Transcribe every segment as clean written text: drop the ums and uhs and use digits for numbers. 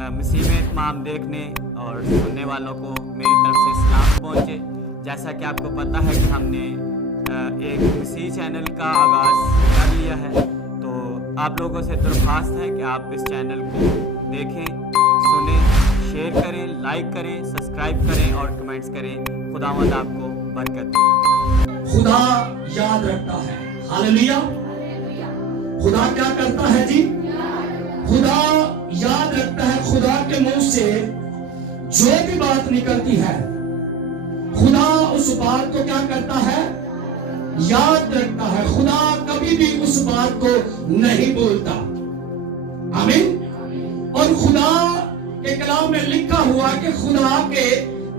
मसीह में तमाम देखने और सुनने वालों को मेरी तरफ से सलाम पहुँचे। जैसा कि आपको पता है कि हमने एक मसीह चैनल का आगाज़ कर लिया है, तो आप लोगों से दरख्वास्त है कि आप इस चैनल को देखें, सुनें, शेयर करें, लाइक करें, सब्सक्राइब करें और कमेंट्स करें। खुदावंद आपको बरकत दे। खुदा याद रखता है। हालेलुया। खुदा क्या करता है जी? खुदा याद रखता है। खुदा के मुंह से जो भी बात निकलती है, खुदा उस बात को क्या करता है? याद रखता है। खुदा कभी भी उस बात को नहीं भूलता। आमीन। और खुदा के कलाम में लिखा हुआ कि खुदा के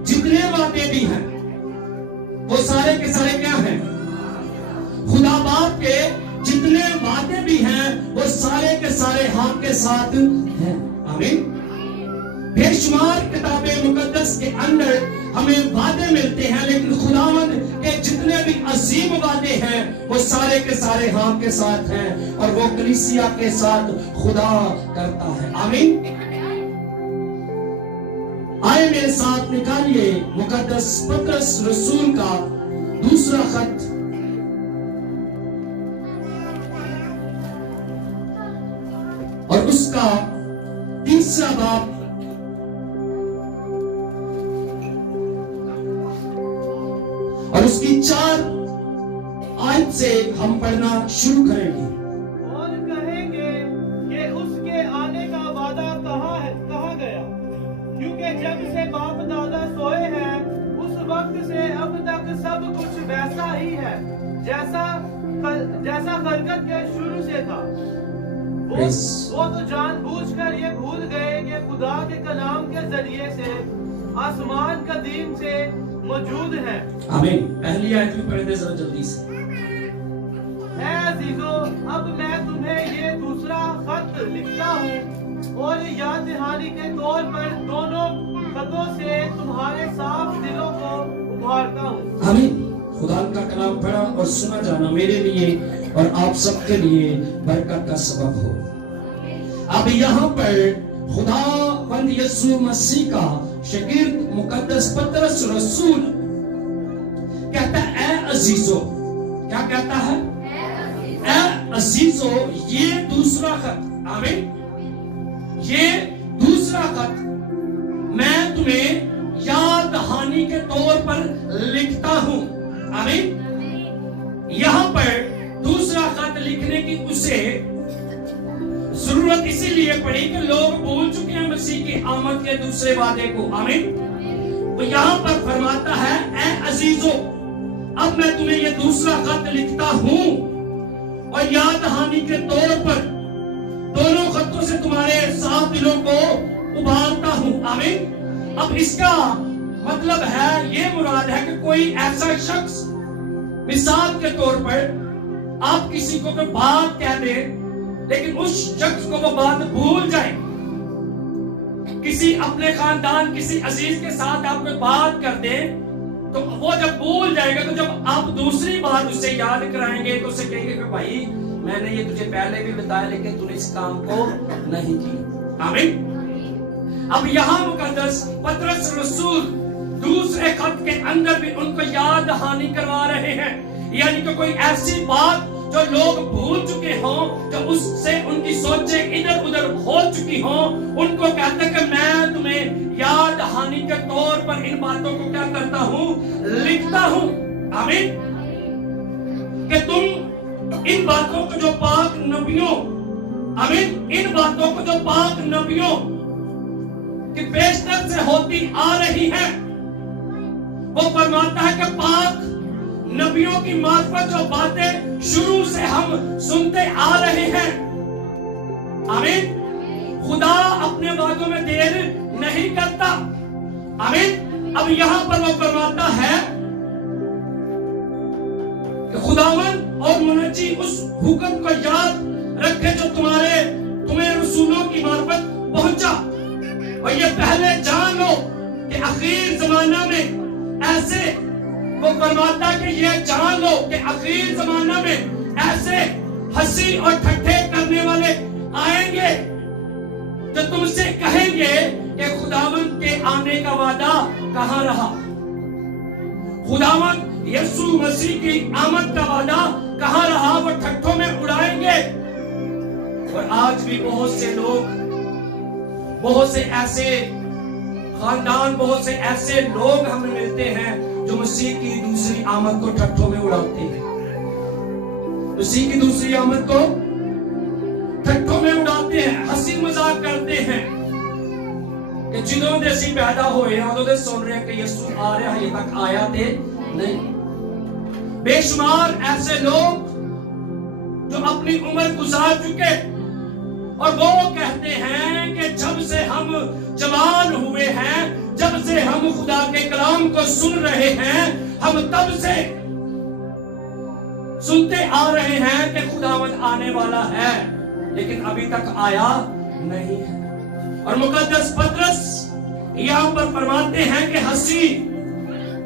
जितने वादे भी हैं वो सारे के सारे क्या हैं? खुदा बाप के जितने वादे भी हैं वो सारे के सारे हाँ के साथ हैं। आमीन। बेशुमार किताबें मुकद्दस के अंदर हमें वादे मिलते हैं, लेकिन खुदावंद के जितने भी अजीम वादे हैं वो सारे के सारे हाँ के साथ हैं और वो कलीसिया के साथ खुदा करता है। आमीन। आए मेरे साथ निकालिए मुकद्दस पतरस रसूल का दूसरा खत और उसका तीसरा बाब और उसकी 4 आयत से हम पढ़ना शुरू करेंगे। और कहेंगे कि उसके आने का वादा कहाँ गया, क्योंकि जब से बाप दादा सोए हैं उस वक्त से अब तक सब कुछ वैसा ही है जैसा खलकत के शुरू से था। वो तो जानबूझकर ये भूल गए कि खुदा के कलाम के जरिए से आसमान कदीम से मौजूद है। आमीन। पहली आयत भी पढ़ दे जरा जल्दी से। ऐ अजीजों, अब मैं तुम्हें ये दूसरा खत लिखता हूँ और याद दहानी के तौर पर दोनों खतों से तुम्हारे साफ दिलों को उभारता हूँ। आमीन। खुदा का कलाम पढ़ा और सुना जाना मेरे लिए और आप सबके लिए बरकत का सबब हो। अब यहाँ पर खुदावंद यीशु मसीह का शागिर्द मुकद्दस पतरस रसूल कहता है, ऐ अजीजों, क्या कहता है? ऐ अजीजों, ये दूसरा खत, आमीन, ये दूसरा खत मैं तुम्हें याद दहानी के तौर पर लिखता हूं। आमीन। यहां पर दूसरा खत लिखने की उसे जरूरत इसीलिए पड़ी कि लोग भूल चुके हैं मसीह की आमद के दूसरे वादे को। आमीन। तो यहां पर फरमाता है, ऐ अजीजों, अब मैं तुम्हें ये दूसरा खत लिखता हूं और याद दहानी के तौर पर दोनों खतों से तुम्हारे साफ दिलों को उबालता हूं। आमीन। अब इसका मतलब है, ये मुराद है कि कोई ऐसा शख्स, मिसाल के तौर पर आप किसी को कोई बात कह दें लेकिन उस शख्स को वो बात भूल जाए। किसी अपने खानदान, किसी अजीज के साथ आप कोई बात कर दें तो वो जब भूल जाएगा तो जब आप दूसरी बात उसे याद कराएंगे तो उसे कहेंगे कि भाई मैंने ये तुझे पहले भी बताया लेकिन तूने इस काम को नहीं किया। आमीन। अब यहाँ मुकद्दस पतरस रसूल दूसरे खत के अंदर भी उनको याद दहानी करवा रहे हैं, यानी कि कोई ऐसी बात जो लोग भूल चुके हों, जो उससे उनकी सोचें इधर उधर हो चुकी हों, उनको कहते हैं कि मैं तुम्हें याद दहानी के तौर पर इन बातों को क्या करता हूं? लिखता हूं। आमीन। कि तुम इन बातों को जो पाक नबियों, आमीन, इन बातों को जो पाक नबियों की पेशतर से होती आ रही है, वो फरमाता है कि पाक नबियों की मार्फत जो बातें शुरू से हम सुनते आ रहे हैं। आमीन। खुदा अपने वादों में देर नहीं करता। आमीन। अब यहां पर वो फरमाता है कि खुदावन और मुनज्जी उस हुक्म को याद रखे जो तुम्हें रसूलों की मार्फत पहुंचा, और ये पहले जान लो कि आखिर जमाना में ऐसे, वो फरमाता कि ये जान लो कि आखिर जमाना में ऐसे हंसी और ठट्ठे करने वाले आएंगे जो तुमसे कहेंगे खुदावंद के आने का वादा कहां रहा? खुदावंद यीशु मसीह की आमद का वादा कहां रहा? वो ठट्ठों में उड़ाएंगे। और आज भी बहुत से लोग, बहुत से ऐसे खानदान, बहुत से ऐसे लोग हमें मिलते हैं जो मसीह की दूसरी आमद को ठट्ठों में उड़ाते हैं। मसीह की दूसरी आमद को ठट्ठों में उड़ाते हैं, हंसी मजाक करते हैं कि जिन्हों ने ਅਸੀਂ पैदा ਹੋਏ ਆ ਉਹਦੇ ਸੁਣ ਰਹੇ ਕਿ ਯਿਸੂ ਆ ਰਿਹਾ, ਹਜੇ ਤੱਕ ਆਇਆ ਤੇ नहीं। बेशुमार ऐसे लोग जो अपनी उम्र गुजार चुके और वो कहते हैं कि जब से हम जवान हुए हैं, जब से हम खुदा के कलाम को सुन रहे हैं, हम तब से सुनते आ रहे हैं कि खुदावंद आने वाला है, लेकिन अभी तक आया नहीं है। और मुकद्दस पतरस यहां पर फरमाते हैं कि हंसी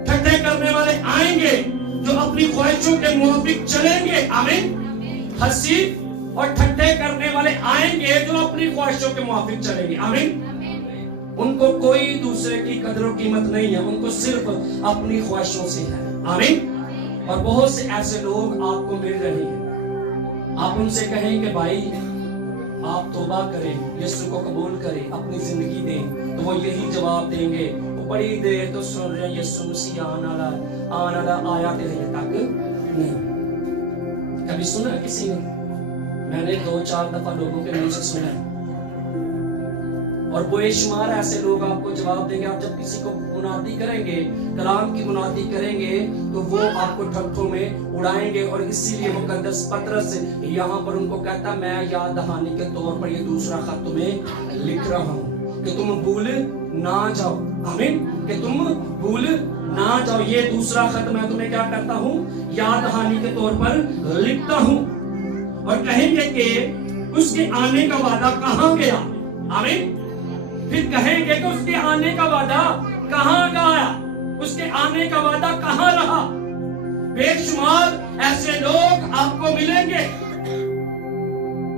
ठट्ठे करने वाले आएंगे जो अपनी ख्वाहिशों के मुताबिक चलेंगे। आमीन। हंसी और ठट्ठे करने वाले आएंगे जो अपनी ख्वाहिशों के मुताबिक चलेंगे। आमीन। उनको कोई दूसरे की कदर और कीमत नहीं है, उनको सिर्फ अपनी ख्वाहिशों से है। आमीन। और बहुत से ऐसे लोग आपको मिल रहे हैं, आप उनसे कहें कि भाई आप तौबा करें, यीशु को कबूल करें, अपनी जिंदगी दें, तो वो यही जवाब देंगे। वो बड़ी देर तो सुन रहे हैं यीशु मसीह आने वाला आया तो हजे तक नहीं। कभी सुना किसी ने? मैंने 2-4 दफा लोगों के मुंह से सुना है। और बेशुमार ऐसे लोग आपको जवाब देंगे। आप जब किसी को मुनादी करेंगे, कलाम की मुनादी करेंगे, तो वो आपको ठट्ठों में उड़ाएंगे। और इसीलिए मुकद्दस पतरस यहाँ पर उनको कहता, मैं याद दहानी के तौर पर ये दूसरा खत तुम्हें लिख रहा हूँ कि तुम भूल ना जाओ। आमीन। कि तुम भूल ना जाओ। ये दूसरा खत मैं तुम्हें क्या करता हूँ? याद दहानी के तौर पर लिखता हूँ। और कहेंगे कि उसके आने का वादा कहाँ गया? आमीन। फिर कहेंगे कि उसके आने का वादा कहां गया, उसके आने का वादा कहां रहा। बेशुमार ऐसे लोग आपको मिलेंगे।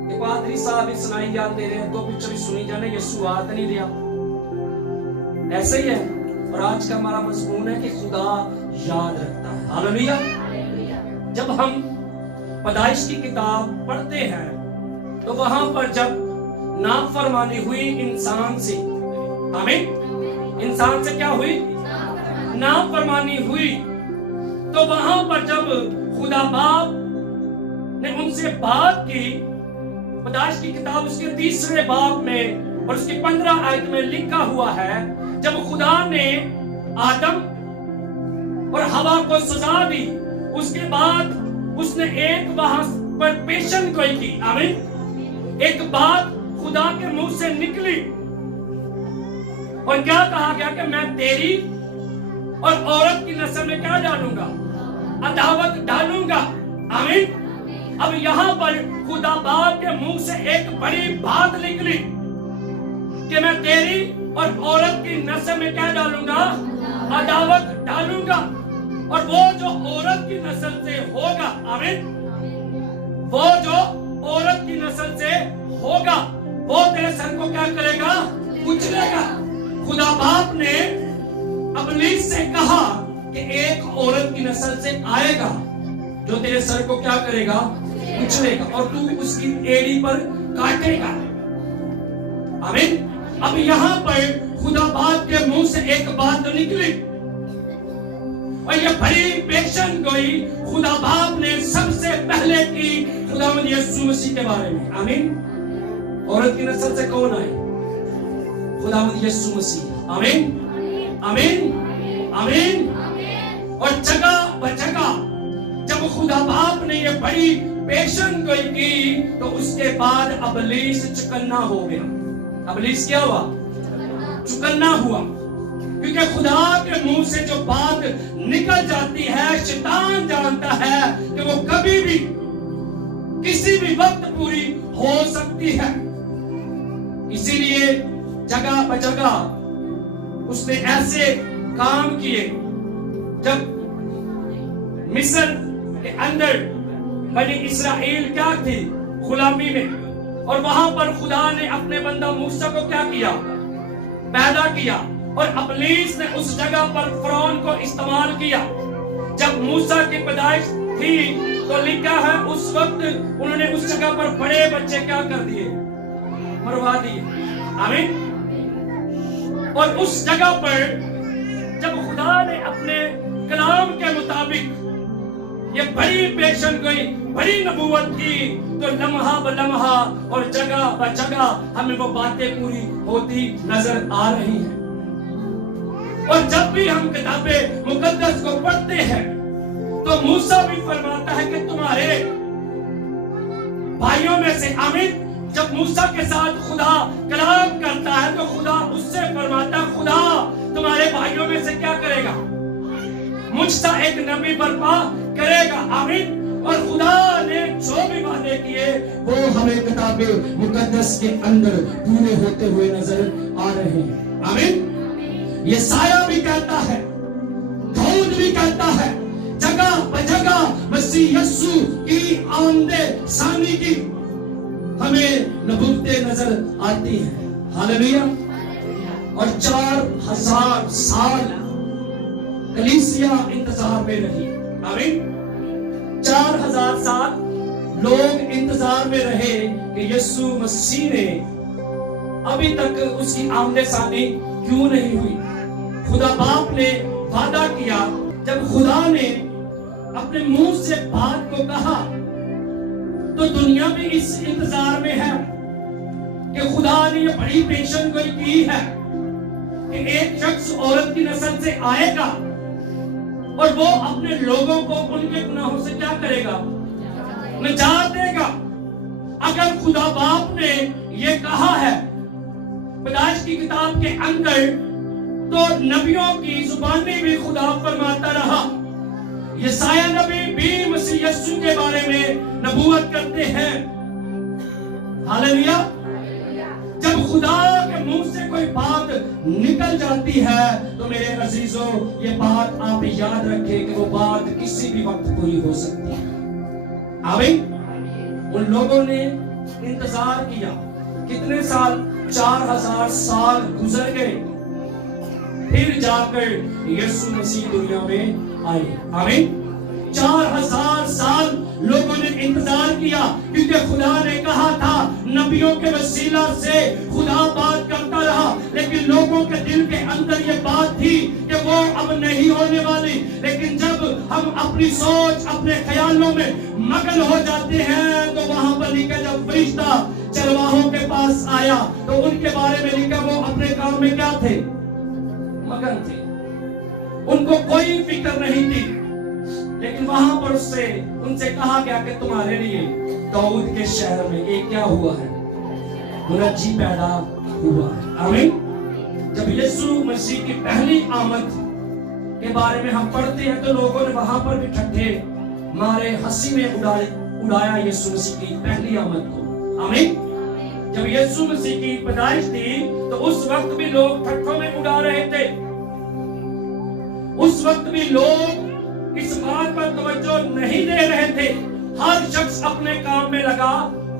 एक पादरी साहब सुनाई जाते रहे, तो पिक्चर भी सुनी जाने, यीशु आ तो नहीं रहा। ऐसे ही है। और आज का हमारा मजमून है कि खुदा याद रखता है। हालेलुया। जब हम पैदाइश की किताब पढ़ते हैं तो वहां पर जब नाफरमानी हुई इंसान से, आमीन, इंसान से क्या हुई? नाफरमानी हुई। तो वहां पर जब खुदा बाप ने उनसे बात की, पैदाइश की किताब उसके 3 बाब में और उसकी 15 आयत में लिखा हुआ है, जब खुदा ने आदम और हवा को सजा दी, उसके बाद उसने एक वहां पर पेशन कोई की। आमीन। एक बात खुदा के मुंह से निकली और क्या कहा गया कि मैं तेरी और औरत की नस्ल में क्या डालूंगा? अदावत डालूंगा। आमीन। अब यहां पर खुदा बाप के मुंह से एक बड़ी बात निकली कि मैं तेरी और औरत की नस्ल में क्या डालूंगा? अदावत डालूंगा। और वो जो औरत की नस्ल से होगा, आमीन, वो जो औरत की नस्ल से होगा, वो तेरे सर को क्या करेगा? कुचलेगा। खुदा बाप ने इब्लीस से कहा कि एक औरत की नस्ल से आएगा जो तेरे सर को क्या करेगा? कुचलेगा, और तू उसकी एड़ी पर काटेगा। आमीन। अब यहाँ पर खुदा बाप के मुंह से एक बात निकली और ये बड़ी पेशन कोई खुदा बाप ने सबसे पहले की खुदावंद यीशु मसीह के बारे में। आमीन। औरत की नस्ल से कौन आए? खुदावंद यीशु मसीह। आमीन। आमीन। आमीन। और जगह बजगह जब खुदा बाप ने ये बड़ी पेशन कोई की, तो उसके बाद इब्लीस चुकन्ना हो गया। इब्लीस क्या हुआ? चुकन्ना हुआ। क्योंकि खुदा के मुंह से जो बात निकल जाती है, शैतान जानता है कि वो कभी भी किसी भी वक्त पूरी हो सकती है। इसीलिए जगह बजगह उसने ऐसे काम किए। जब मिस्र के अंदर बनी इस्राएल क्या थी? गुलामी में। और वहां पर खुदा ने अपने बंदा मूसा को क्या किया? पैदा किया और इब्लीस ने उस जगह पर फिरौन को इस्तेमाल किया। जब मूसा की पैदाइश थी तो लिखा है उस वक्त उन्होंने उस जगह पर बड़े बच्चे क्या कर दिए, मरवा दिए। आमीन। और उस जगह पर जब खुदा ने अपने कलाम के मुताबिक ये बड़ी पेशन गोई, बड़ी नबूवत की, तो लम्हा ब लम्हा और जगह ब जगह हमें वो बातें पूरी होती नजर आ रही हैं। और जब भी हम किताबे मुकद्दस को पढ़ते हैं तो मूसा भी फरमाता है कि तुम्हारे भाइयों में से, आमीन, जब मूसा के साथ खुदा कलाम करता है तो खुदा उससे फरमाता, खुदा तुम्हारे भाइयों में से क्या करेगा, मुझसा एक नबी बर्पा करेगा। आमीन। और खुदा ने जो भी वादे किए वो हमें किताबे मुकद्दस के अंदर पूरे होते हुए नजर आ रहे हैं। आमीन। ये साया भी कहता है, दाऊद भी कहता है, जगह बजगह मसीह यीशु की आमदे सानी की हमें नबूवतें नजर आती हैं। हालेलुया। और 4000 साल कलीसिया इंतजार में रही। आमीन। 4000 साल लोग इंतजार में रहे कि यीशु मसीह ने अभी तक उसकी आमने सामने क्यों नहीं हुई। खुदा बाप ने वादा किया, जब खुदा ने अपने मुंह से बात को कहा तो दुनिया भी इस इंतजार में है कि खुदा ने ये बड़ी पेशन कोई की है कि एक शख्स औरत की नस्ल से आएगा और वो अपने लोगों को उनके गुनाहों से क्या करेगा, निजात देगा। अगर खुदा बाप ने ये कहा है पैदाइश की किताब के अंदर, तो नबियों की जुबानी भी खुदा फरमाता रहा। यशायाह नबी भी मसीह यीशु के बारे में नबूवत करते हैं। हालेलुया। जब खुदा के मुंह से कोई बात निकल जाती है तो मेरे अजीजों, ये बात आप याद रखें कि वो बात किसी भी वक्त पूरी हो सकती है। आमीन। उन लोगों ने इंतजार किया, कितने साल, 4000 साल गुजर गए, फिर जाकर यीशु मसीह दुनिया में आए। आमीन। 4000 साल लोगों ने इंतजार किया क्योंकि खुदा ने कहा था, नबियों के वसीला से खुदा बात करता रहा, लेकिन लोगों के दिल के अंदर ये बात थी कि वो अब नहीं होने वाली। लेकिन जब हम अपनी सोच, अपने ख्यालों में मगन हो जाते हैं तो वहां पर लिखा, जब फरिश्ता चरवाहों के पास आया तो उनके बारे में लिखा वो अपने काम में क्या थे, मगन थे, उनको कोई फिक्र नहीं थी। लेकिन वहां पर उनसे कहा गया कि तुम्हारे लिए दाऊद के शहर में एक क्या हुआ है, मुनज्जी पैदा हुआ है। आमीन। जब यीशु मसीह की पहली आमद के बारे में हम पढ़ते हैं तो लोगों ने वहां पर भी ठट्ठे मारे, हंसी में उड़ाया यीशु मसीह की पहली आमद को। आमीन। जब यीशु मसीह की पैदाइश थी तो उस वक्त भी लोग ठट्ठों में उड़ा रहे थे। उस वक्त भी लोग इस बात पर तवज्जो नहीं दे रहे थे। हर शख्स अपने काम में लगा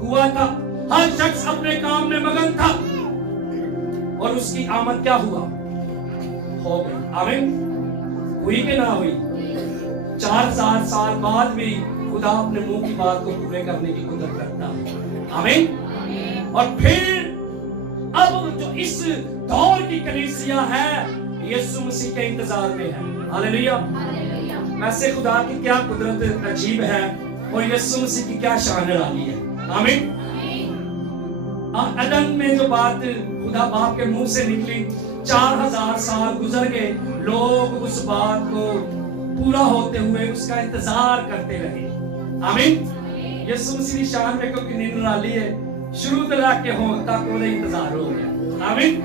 हुआ था, हर शख्स अपने काम में मगन था। और उसकी आमद क्या हुआ, हो गई। आमीन। हुई कि ना हुई? 4000 साल बाद भी खुदा अपने मुंह की बात को पूरे करने की कुदरत रखता है। आमीन। और फिर अब जो इस दौर की कलीसिया है यीशु मसीह के इंतजार में है। हालेलुया। वैसे खुदा की क्या कुदरत अजीब है और यीशु मसीह की क्या शान निराली है। आमीन। अदन में जो बात खुदा बाप के मुंह से निकली, 4000 साल गुजर गए, लोग उस बात को पूरा होते हुए उसका इंतजार करते रहे। आमीन। यीशु मसीह की शान देखो कितनी निराली है। शुरू से लाके हो तक उन्हें इंतजार हो गया। आमीन।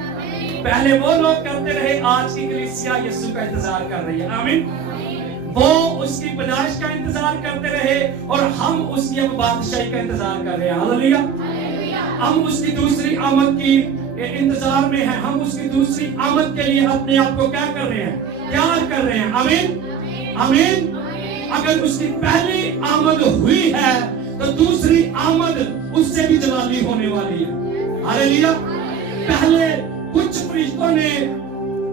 पहले वो लोग करते रहे, आज की कलीसिया यीशु का इंतजार कर रही है। आमीन। वो उसकी पैदाइश का इंतजार करते रहे और हम उसकी अब बादशाही का इंतजार कर रहे हैं। हालेलुया। हम उसकी दूसरी आमद की इंतजार में हैं। हम उसकी दूसरी आमद के लिए अपने आप को क्या कर रहे हैं, तैयार कर रहे हैं। आमीन। आमीन। अगर उसकी पहली आमद हुई है तो दूसरी आमद उससे भी जलाली होने वाली है। हालेलुया। पहले कुछ फरिश्तों ने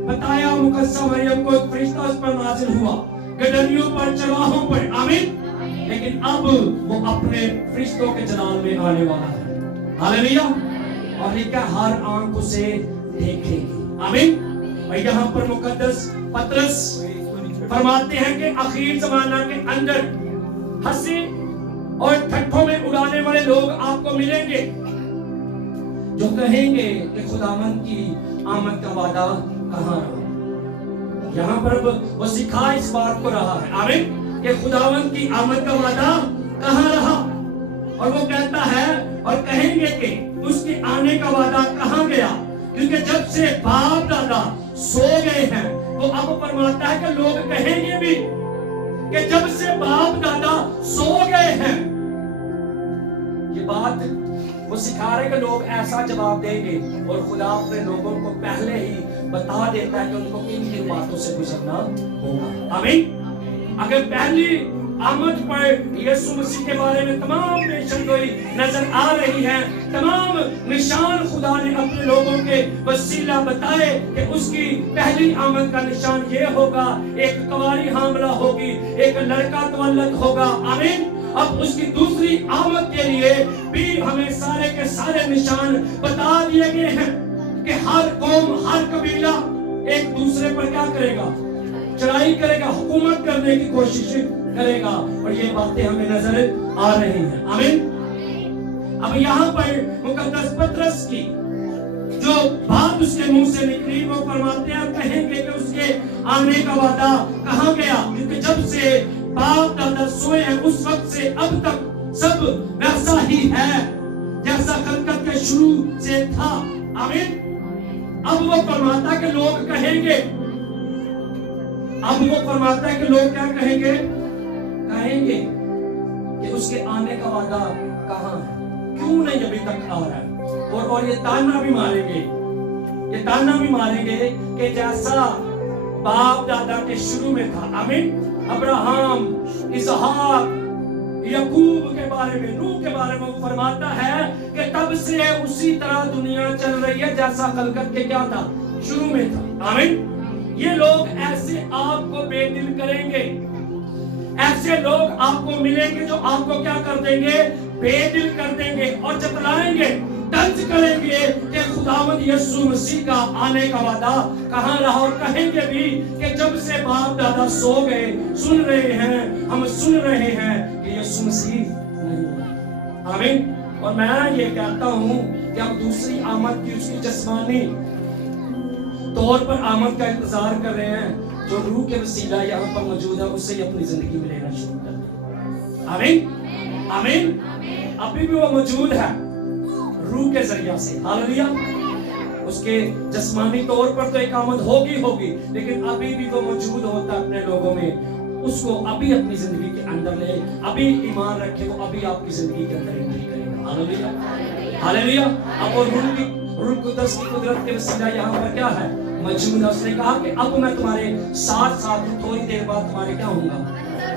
बताया मुकद्दसा मरियम को, एक फरिश्ता उस पर नाजिल हुआ, गडरियों पर, चरवाहों पर, आमीन। लेकिन अब वो अपने फरिश्तों के जलाल में आने वाला है, हालेलुया। और लिखा हर आंख उसे देखेगी, आमीन। और यहाँ पर मुकद्दस पतरस फरमाते हैं कि आखिर जमाना के अंदर हंसी और ठट्ठों में उड़ाने वाले लोग आपको मिलेंगे, जो कहेंगे कि खुदावंद की आमद का वादा कहाँ रहा। यहाँ पर वो सिखा इस बात को रहा है, आमीन, कि खुदावंद की आमद का वादा कहाँ रहा। और वो कहता है और कहेंगे कि उसके आने का वादा कहाँ गया, क्योंकि जब से बाप दादा सो गए हैं, तो अब फरमाता है कि लोग कहेंगे भी कि जब से बाप दादा सो गए हैं। ये बात वो सिखा रहे कि लोग ऐसा जवाब देंगे, और खुदा अपने लोगों को पहले ही बता देता है कि उनको किन किन बातों से गुजरना होगा, आमीन। अगर पहली आमद पर यीशु मसीह के बारे में तमाम पेशेंगोई नजर आ रही है, तमाम निशान खुदा ने अपने लोगों के वसीला बताए कि उसकी पहली आमद का निशान ये होगा, एक कुंवारी हामला होगी, एक लड़का तवल्लद होगा, आमीन। अब उसकी दूसरी आमद के लिए भी हमें सारे के सारे निशान बता दिए गए हैं कि हर कौम, हर कबीला एक दूसरे पर क्या करेगा, चढ़ाई करेगा, हुकूमत करने की कोशिश करेगा, और ये बातें हमें नजर आ रही हैं, आमीन। अब यहाँ पर मुकद्दस पतरस की जो बात उसके मुंह से निकली, वो फरमाते हैं, कहेंगे कि उसके आने का वादा कहाँ गया, क्योंकि जब से बाप दादा सोए हैं उस वक्त से अब तक सब वैसा ही है जैसा खलकत के शुरू से था, आमीन। अब वो फरमाता है कि लोग कहेंगे, अब वो फरमाता है कि लोग क्या कहेंगे, कहेंगे कि उसके आने का वादा कहाँ है, क्यों नहीं अभी तक आ रहा है। और ये ताना भी मारेंगे, ये ताना भी मारेंगे कि जैसा बाप दादा के शुरू में था, आमीन। अब्राहम, इसहाक, याकूब के बारे में, नूह के बारे में वो फरमाता है कि तब से उसी तरह दुनिया चल रही है जैसा खलकत के क्या था, शुरू में था, आमीन। ये लोग ऐसे आपको बेदिल करेंगे, ऐसे लोग आपको मिलेंगे जो आपको क्या कर देंगे, बेदिल कर देंगे और जतलाएंगे, तंज करेंगे कि खुदावंद यीशु मसीह का आने का वादा कहाँ रहा। और कहेंगे भी कि जब से बाप दादा सो गए, सुन रहे हैं, हम सुन रहे हैं कि यीशु मसीह नहीं है, आमीन। और मैं ये कहता हूँ कि हम दूसरी आमद की, उसकी जिस्मानी तौर पर आमद का इंतजार कर रहे हैं, जो रूह के वसीला यहाँ पर मौजूद है, उससे ही अपनी जिंदगी में लेना शुरू कर दें, आमीन, आमीन। अभी भी वो मौजूद है रूह के जरिया से, हालेलुया। उसके जिस्मानी तौर पर तो एक आमद होगी, लेकिन अभी भी वो मौजूद होता है अपने लोगों में। उसको अभी अपनी जिंदगी के अंदर ले, अभी ईमान रखे, वो अभी आपकी जिंदगी के अंदर एंट्री करेगा, हालेलुया, हालेलुया। अब वो रूह कुदस की कुदरत के वसीला यहाँ पर क्या है, मौजूद है। उसने कहा कि अब मैं तुम्हारे साथ साथ हूँ, थोड़ी देर बाद तुम्हारे क्या होगा,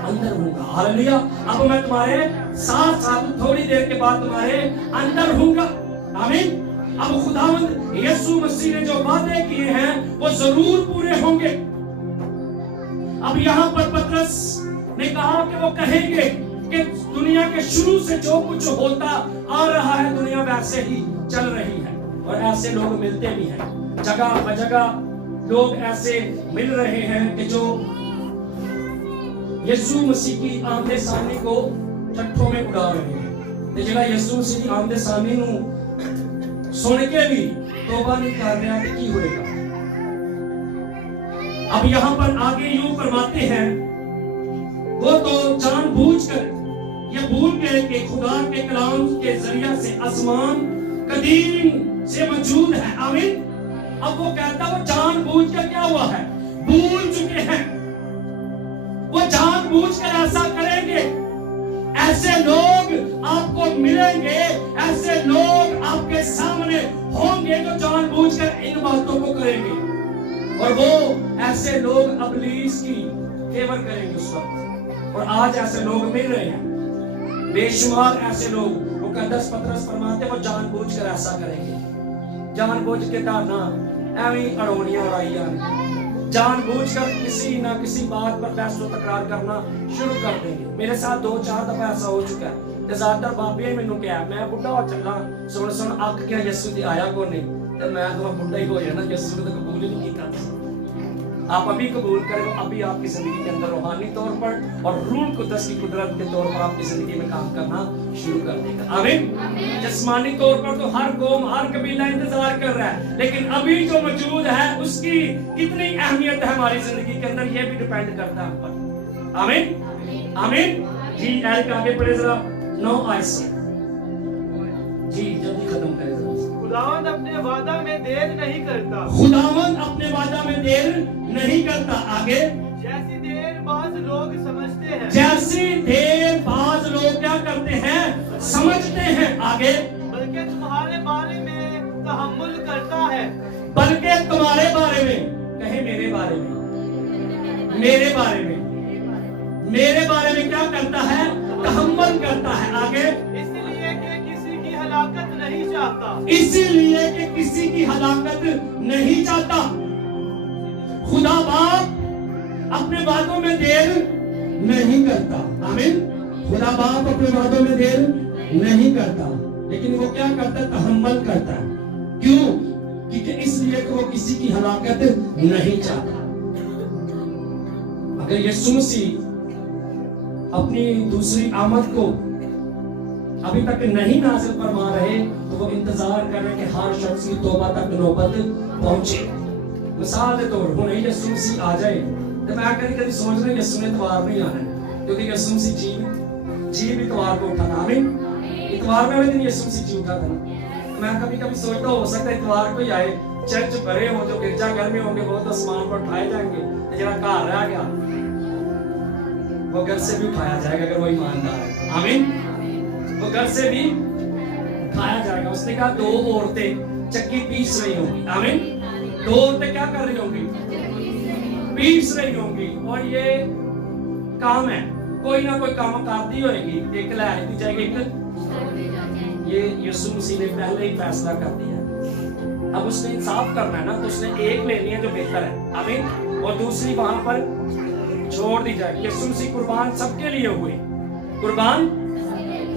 अंदर होगा, हालेलुया। अब मैं तुम्हारे साथ साथ, थोड़ी देर के बाद तुम्हारे अंदर होगा, आमीन। अब खुदावंद यीशु मसीह ने जो वादे किए हैं वो जरूर पूरे होंगे। अब यहाँ पर पतरस ने कहा कि वो कहेंगे कि दुनिया के शुरू से जो कुछ होता आ रहा है, दुनिया वैसे ही चल रही है। और ऐसे लोग मिलते भी हैं, जगह बजगह लोग ऐसे मिल रहे हैं कि जो यीशु मसीह की आमदे सामने को ठट्ठों में उड़ा रहे हैं, ते जेड़ा यीशु मसीह की आमदे सामने ਨੂੰ सुन के भी तौबा नहीं कर रहा तो की होएगा। अब यहाँ पर आगे यूं फरमाते हैं, वो तो जानबूझकर ये भूल गए कि खुदा के कलाम के जरिया से आसमान कदीम से मौजूद है, आमीन। अब वो कहता वो जानबूझकर क्या हुआ है, भूल चुके हैं। वो जानबूझकर ऐसा करेंगे। ऐसे लोग आपको मिलेंगे, ऐसे लोग आपके सामने होंगे जो जानबूझकर इन बातों को करेंगे। और वो ऐसे लोग इब्लीस की फेवर करेंगे उस वक्त। और आज ऐसे लोग मिल रहे हैं, बेशुमार ऐसे लोग। मुकद्दस पतरस फरमाते वो जानबूझकर ऐसा करेंगे, जानबूझ के ना एवं अड़ोनियां उड़ाई जानी, जानबूझकर किसी ना किसी बात पर फैसलों तकरार करना शुरू कर देंगे। मेरे साथ 2-4 दफा ऐसा हो चुका है ते ज्यादातर बाबे मैनू क्या मैं बुढ़ा हो चला सुन अक क्या यसू ते आया को नहीं ते मैं तो बुढ़ा ही हो जाना, यसू ने तो कबूल ही नहीं किया। आप अभी कबूल करें, अभी आपकी जिंदगी के अंदर रूहानी तौर पर और रूह कुदस की कुदरत के तौर पर आपकी जिंदगी में काम करना शुरू कर देगा। आमीन। जिस्मानी तौर पर तो हर कौम हर कबीला इंतजार कर रहा है, लेकिन अभी जो मौजूद है उसकी कितनी अहमियत है हमारी जिंदगी के अंदर, ये भी डिपेंड करता है हम पर। आमीन आमीन जी। एल आगे पढ़े जरा 9 आयत से जी, जल्दी खत्म करें जरा। खुदावंद अपने वादा में देर नहीं करता, खुदावंद अपने वादा में देर नहीं करता। आगे जैसी देर बाज लोग समझते हैं, जैसी देर बाज लोग क्या करते हैं, समझते हैं। आगे बल्कि तुम्हारे बारे में तहम्मुल करता है, बल्कि तुम्हारे बारे में, कहे मेरे बारे में, मेरे बारे में, मेरे बारे में क्या करता है, तहम्मुल करता है। आगे इसलिए कि किसी की हलाकत नहीं चाहता, इसीलिए कि किसी की हलाकत नहीं चाहता। खुदा बाप अपने वादों में देर नहीं करता। आमीन। खुदा बाप अपने वादों में देर नहीं करता, लेकिन वो क्या करता है, तहम्मुल करता है। क्यों? क्योंकि इसलिए कि वो किसी की हलाकत नहीं चाहता। अगर यीशु मसीह अपनी दूसरी आमद को अभी तक नहीं नाज़िल फरमा रहे तो वो इंतजार कर रहे कि हर शख्स की तौबा तक नौबत पहुंचे। मिसाल के तौर पर यीशु मसीह आ जाए तो मैं कभी सोच रहा यीशु ने इतवार नहीं आना है, क्योंकि यीशु मसीह जी भी इतवार को उठा था। आमीन। इतवार में दिन यीशु मसीह जी उठा था ना। मैं कभी सोचता हो सकता है इतवार को ही आए, चर्च भरे हो, जो गिरजाघर में होंगे वो तो आसमान पर उठाए जाएंगे, जरा घर रह गया वो घर से भी उठाया जाएगा अगर वो ईमानदार है। आमीन। वो घर से भी उठाया जाएगा। उसने कहा 2 औरतें चक्की पीस रही होंगी। आमीन। 2 औरतें क्या कर रही होंगी, पीस रही होंगी, और ये काम है, कोई ना कोई काम करती होगी, एक ले दी जाएगी, एक ये यीशु मसीह ने पहले ही फैसला कर दिया। अब उसने इंसाफ करना है ना, तो उसने एक लेनी है जो बेहतर है। आमीन। और दूसरी वहां पर छोड़ दी जाएगी। यीशु मसीह कुर्बान सबके लिए हुए, कुर्बान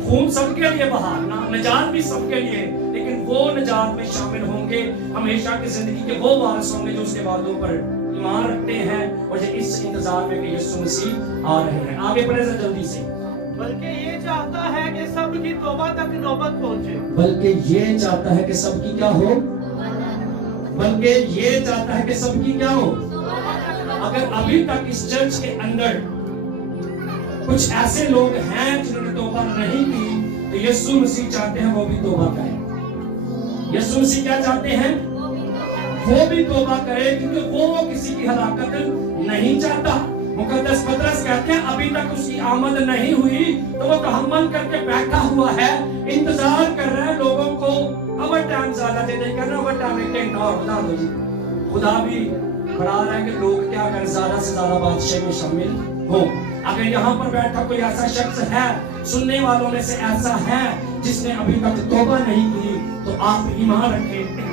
खून सबके लिए बहा, ना निजात भी सबके लिए, लेकिन वो निजात में शामिल होंगे हमेशा की जिंदगी के वो वारिस होंगे जो उसके वादों पर ईमान रखते हैं और जो इस इंतजार में कि यीशु मसीह आ रहे हैं। आगे बढ़े जरा जल्दी से। बल्कि ये चाहता है कि सबकी तौबा तक नौबत पहुंचे, बल्कि ये चाहता है कि सबकी क्या हो, बल्कि ये चाहता है कि सबकी क्या हो। अगर अभी तक इस चर्च के अंदर कुछ ऐसे लोग हैं जिन्होंने तौबा नहीं की, तो यीशु मसीह चाहते हैं वो भी तौबा करें। यीशु मसीह क्या चाहते हैं, वो भी तौबा करे, क्योंकि वो किसी की हलाकत नहीं चाहता। मुकद्दस पतरस कहते हैं अभी तक उसकी आमद नहीं हुई तो वो तहम्मुल करके बैठा हुआ है, इंतजार कर रहा है लोगों को ओवर टाइम ज्यादा दे देगा, ओवर टाइम एक घंटा और बता दो जी। खुदा भी बढ़ा रहा है कि लोग क्या करें, ज्यादा से ज्यादा बादशाह में शामिल हो। अगर यहाँ पर बैठा कोई ऐसा शख्स है, सुनने वालों में से ऐसा है जिसने अभी तक तौबा नहीं की, तो आप ईमान रखें,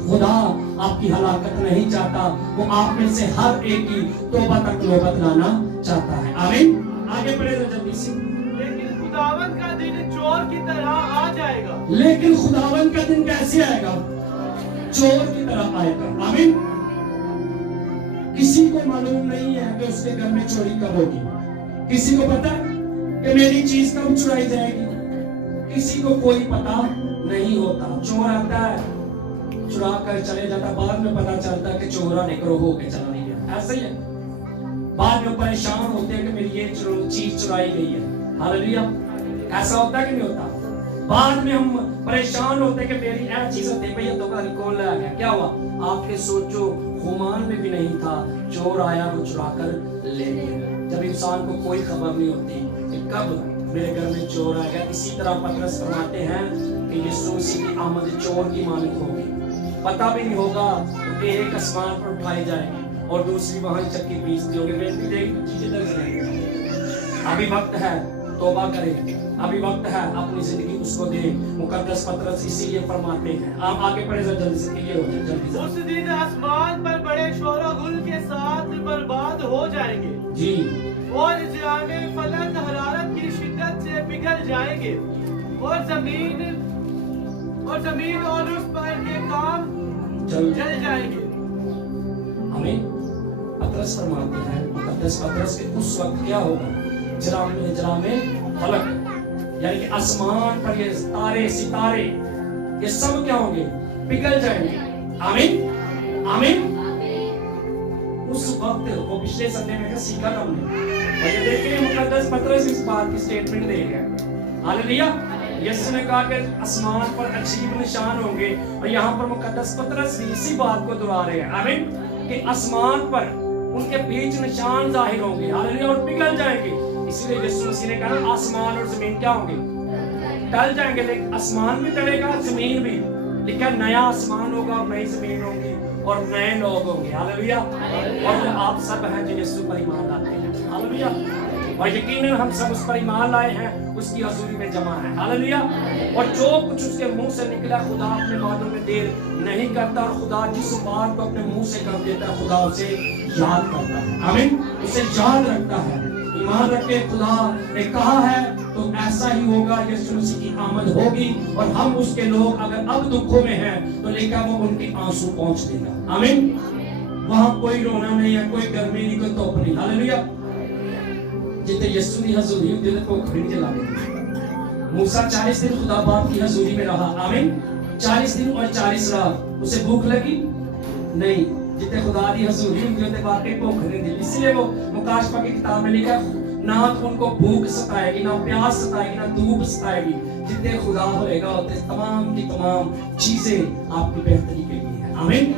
खुदा आपकी हलाकत नहीं चाहता, वो आप में से हर एक की तौबा तक नौबत लाना चाहता है। आमीन। आगे बढ़े तो जल्दी से। लेकिन खुदावंद का दिन चोर की तरह आ जाएगा, लेकिन खुदावंद का दिन कैसे आएगा, चोर की तरह आएगा। आमीन। किसी को मालूम नहीं है कि उसके घर में चोरी कब होगी, किसी को पता है कि मेरी चीज कब चुराई जाएगी, किसी को कोई पता नहीं होता। चोर आता है, चुरा कर चले जाता, बाद में पता चलता है कि चोरा ने करो हो के चला नहीं गया। ऐसा ही है, बाद में परेशान होते हैं कि मेरी ये चीज चुराई गई है। हालेलुया। ऐसा होता कि नहीं होता? बाद में हम परेशान होते हैं कि मेरी यह चीज होती भैया तो कौन लाया गया, क्या हुआ? आपके सोचो गुमान में भी नहीं था, चोर आया वो चुरा कर ले गया। जब इंसान को कोई खबर नहीं होती कि कब मेरे घर में चोर आ गया। इसी तरह पतरस फरमाते हैं कि यीशु मसीह की आमद चोर की मालिक होगी, पता भी नहीं होगा कि एक आसमान पर उठाई जाएगी और दूसरी वहां चक्की पीस दी होगी। बेटी देख चीजें दर्ज नहीं, अभी वक्त है तौबा करें, अभी वक्त है, अपनी जिंदगी उसको दे। मुकद्दस पतरस इसीलिए फरमाते हैं, आप आगे पढ़े जरा जल्दी से, क्लियर हो जाए जल्दी से। उस दिन आसमान पर बड़े शोरगुल के साथ बर्बाद हो जाएंगे जी, और जामे फलक हरारत की शिद्दत से पिघल जाएंगे और जमीन और उस पर के काम जल जल जाएंगे। हमें पतरस फरमाते हैं, मुकद्दस पतरस के उस वक्त क्या होगा? जरामे फलक, यानी कि आसमान पर ये तारे सितारे ये सब क्या होंगे? पिघल जाएंगे। आमीन आमीन। उस वक्त वो पिछले संडे में सीखा था हमने, और ये देखिए मुकद्दस पतरस इस बात की स्टेटमेंट दे रहे हैं। हालेलुया। यीशु ने कहा कि आसमान पर अजीब निशान होंगे, और यहाँ पर मुकद्दस पतरस भी इसी बात को दोहरा रहे हैं। आमीन, कि आसमान पर उनके बीच निशान जाहिर होंगे, हालेलुया, और पिघल जाएंगे। इसलिए यीशु मसीह ने कहा आसमान और जमीन क्या होंगे? टल जाएंगे, लेकिन आसमान भी टलेगा, जमीन भी, लेकिन नया आसमान होगा और नई जमीन होगी और नए लोग होंगे। हालेलुया। और जो आप सब हैं जो यीशु पर ईमान लाते हैं, हालेलुया, और यकीनन हम सब उस पर ईमान लाए हैं, उसकी हजूरी में जमा है। हालेलुया। और जो कुछ उसके मुंह से निकला, खुदा अपने वादों में देर नहीं करता, और खुदा जिस बात को अपने मुंह से कर देता है, खुदा उसे याद करता है। आमीन, उसे याद रखता है। ईमान रखे, खुदा ने कहा है तो ऐसा ही होगा। यीशु मसीह की आमद होगी और हम उसके लोग अगर अब दुखों में हैं तो लेकर वो उनके आंसू पहुंच देगा। आमीन। वहां कोई रोना नहीं है, कोई गर्मी नहीं, कोई धुप नहीं। हालेलुया। जिते यीशु की हजूरी होती है तो खड़ी जला देगी। मूसा 40 दिन खुदा बाप की हजूरी में रहा। आमीन। 40 दिन और 40 रात। उसे भूख लगी नहीं। जिते खुदा की हजूरी होती है वाकई भूख नहीं दी। इसलिए वो मुकाशफा की किताब में लिखा, ना तो उनको भूख सताएगी, ना प्यास सताएगी, ना धूप सताएगी। जितने खुदा होएगा उतने तमाम की तमाम चीजें आपकी बेहतरी के लिए है। आमीन।